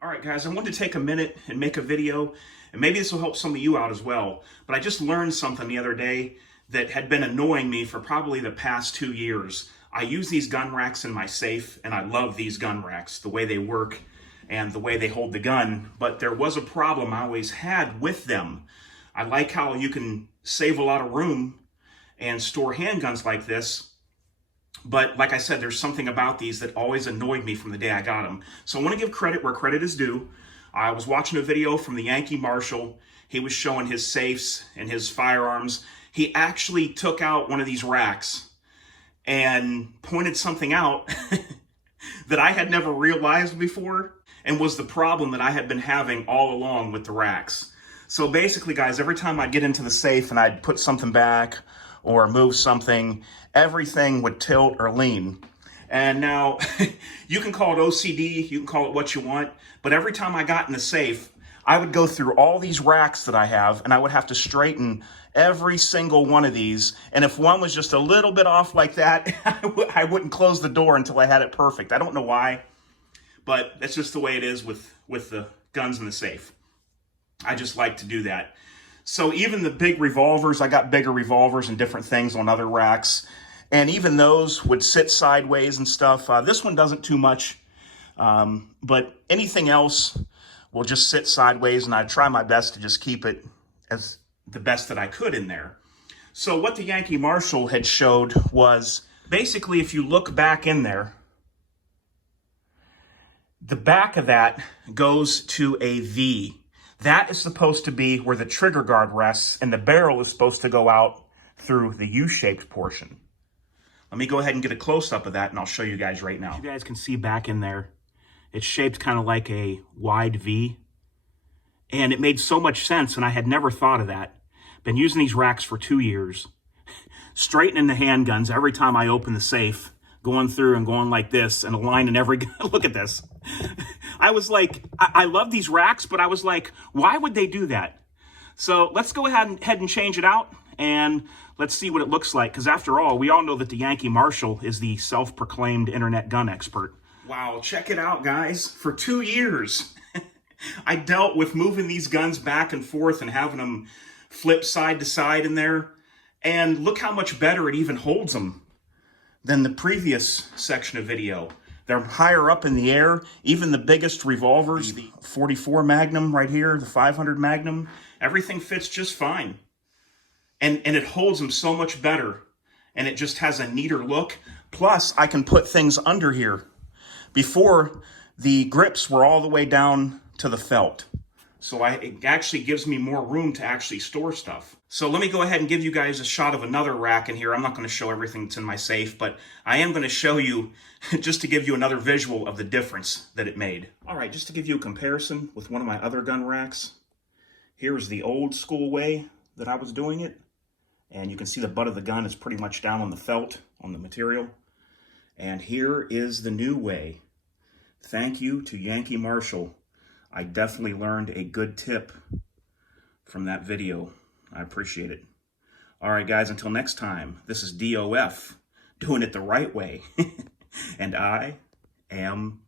All right, guys, I wanted to take a minute and make a video, and maybe this will help some of you out as well. But I just learned something the other day that had been annoying me for probably the past 2 years. I use these gun racks in my safe, and I love these gun racks, the way they work and the way they hold the gun. But there was a problem I always had with them. I like how you can save a lot of room and store handguns like this. But like I said, there's something about these that always annoyed me from the day I got them. So I want to give credit where credit is due. I was watching a video from the Yankee Marshal. He was showing his safes and his firearms. He actually took out one of these racks and pointed something out that I had never realized before and was the problem that I had been having all along with the racks. So basically, guys, every time I'd get into the safe and I'd put something back or move something, everything would tilt or lean. And now, you can call it OCD, you can call it what you want, but every time I got in the safe, I would go through all these racks that I have, and I would have to straighten every single one of these. And if one was just a little bit off like that, I wouldn't close the door until I had it perfect. I don't know why, but that's just the way it is with the guns in the safe. I just like to do that. So even the big revolvers, I got bigger revolvers and different things on other racks. And even those would sit sideways and stuff. This one doesn't too much, but anything else will just sit sideways, and I try my best to just keep it as the best that I could in there. So what the Yankee Marshal had showed was basically if you look back in there, the back of that goes to a V. That is supposed to be where the trigger guard rests, and the barrel is supposed to go out through the U-shaped portion. Let me go ahead and get a close-up of that, and I'll show you guys right now. You guys can see back in there, it's shaped kind of like a wide V, and it made so much sense, and I had never thought of that. Been using these racks for 2 years, straightening the handguns every time I open the safe, going through and going like this and aligning every gun. Look at this. I was like, I love these racks, but I was like, why would they do that? So let's go ahead and change it out, and let's see what it looks like. Because after all, we all know that the Yankee Marshal is the self-proclaimed internet gun expert. Wow, check it out, guys. For 2 years, I dealt with moving these guns back and forth and having them flip side to side in there. And look how much better it even holds them than the previous section of video. They're higher up in the air. Even the biggest revolvers, the 44 Magnum right here, the 500 Magnum, everything fits just fine. And it holds them so much better. And it just has a neater look. Plus, I can put things under here. Before, the grips were all the way down to the felt. So it actually gives me more room to actually store stuff. So let me go ahead and give you guys a shot of another rack in here. I'm not going to show everything that's in my safe, but I am going to show you, just to give you another visual of the difference that it made. All right, just to give you a comparison with one of my other gun racks, here's the old school way that I was doing it. And you can see the butt of the gun is pretty much down on the felt, on the material. And here is the new way. Thank you to Yankee Marshal. I definitely learned a good tip from that video. I appreciate it. All right, guys, until next time, this is DOF, doing it the right way. And I am